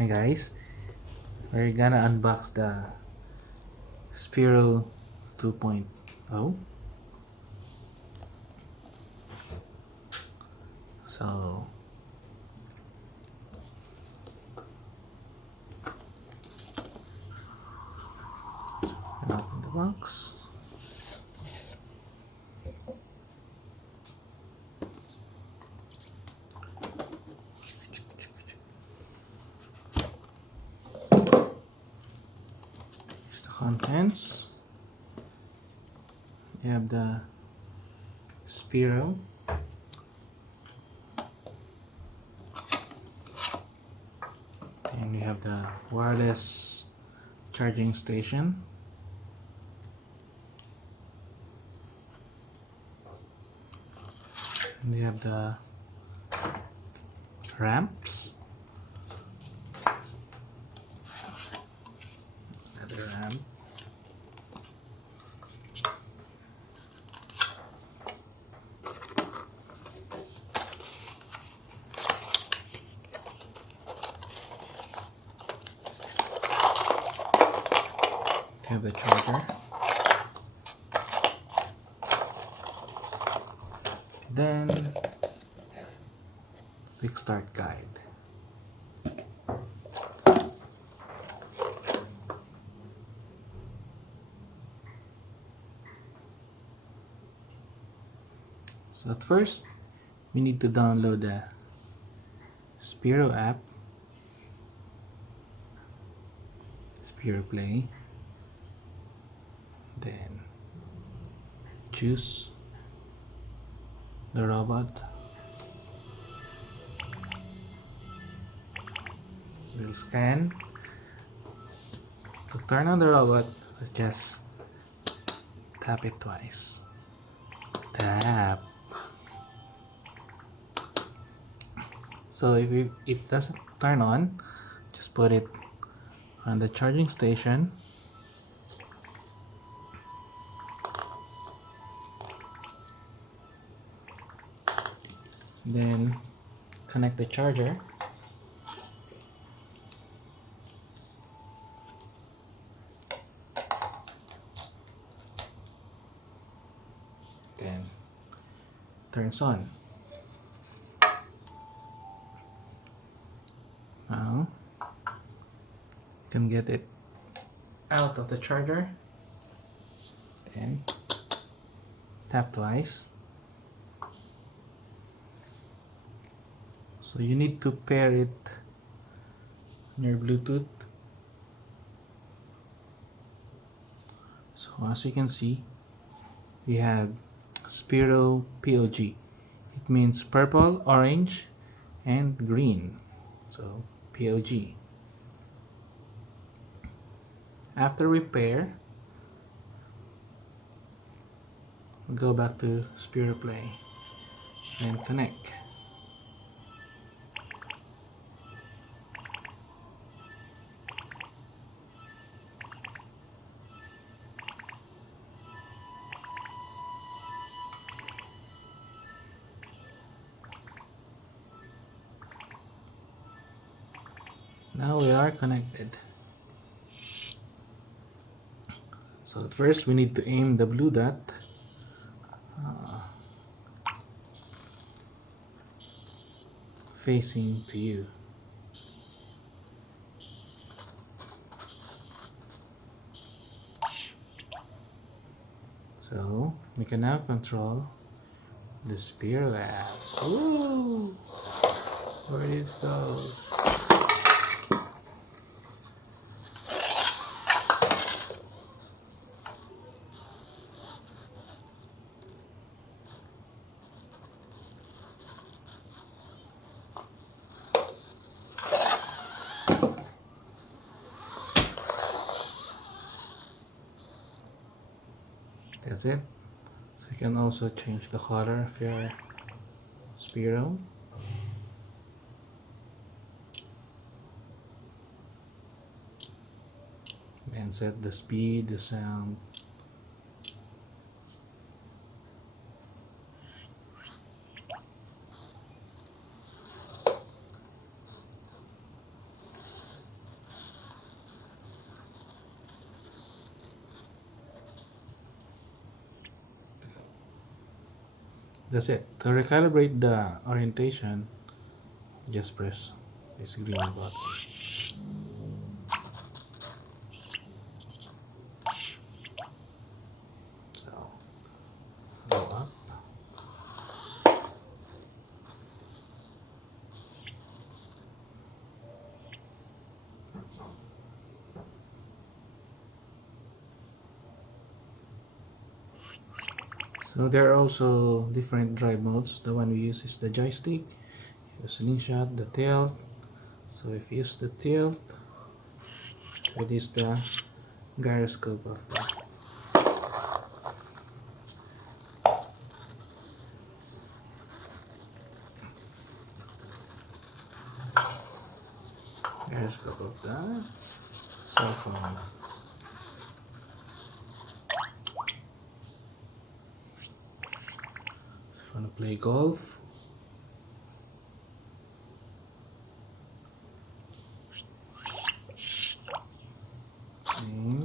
Hi guys, we're gonna unbox the Sphero 2.0. So open the box. Here's the contents. You have the Sphero, and you have the wireless charging station. And you have the ramps. Another ramp. You have the charger. Then quick start guide. So at first, we need to download the Sphero app, Sphero Play. Then choose the robot. We'll scan. To turn on the robot, let's just tap it twice. Tap. So if it doesn't turn on, just put it on the charging station. Then connect the charger. Then turns on. Now you can get it out of the charger. Then tap twice. So you need to pair it on your Bluetooth. So as you can see, we have Sphero POG. It means purple, orange, and green. So POG. After we pair, we go back to Sphero Play and connect. Now we are connected. So at first we need to aim the blue dot facing to you. So we can now control the Sphero app. Ooh, where it goes. That's it. So you can also change the color of your Sphero. And set the speed, the sound. That's it. To recalibrate the orientation, just press this green button. So go up. So there are also different drive modes. The one we use is the joystick, the slingshot, the tilt. So if you use the tilt, it is the gyroscope of the cell phone. If you want to play golf, and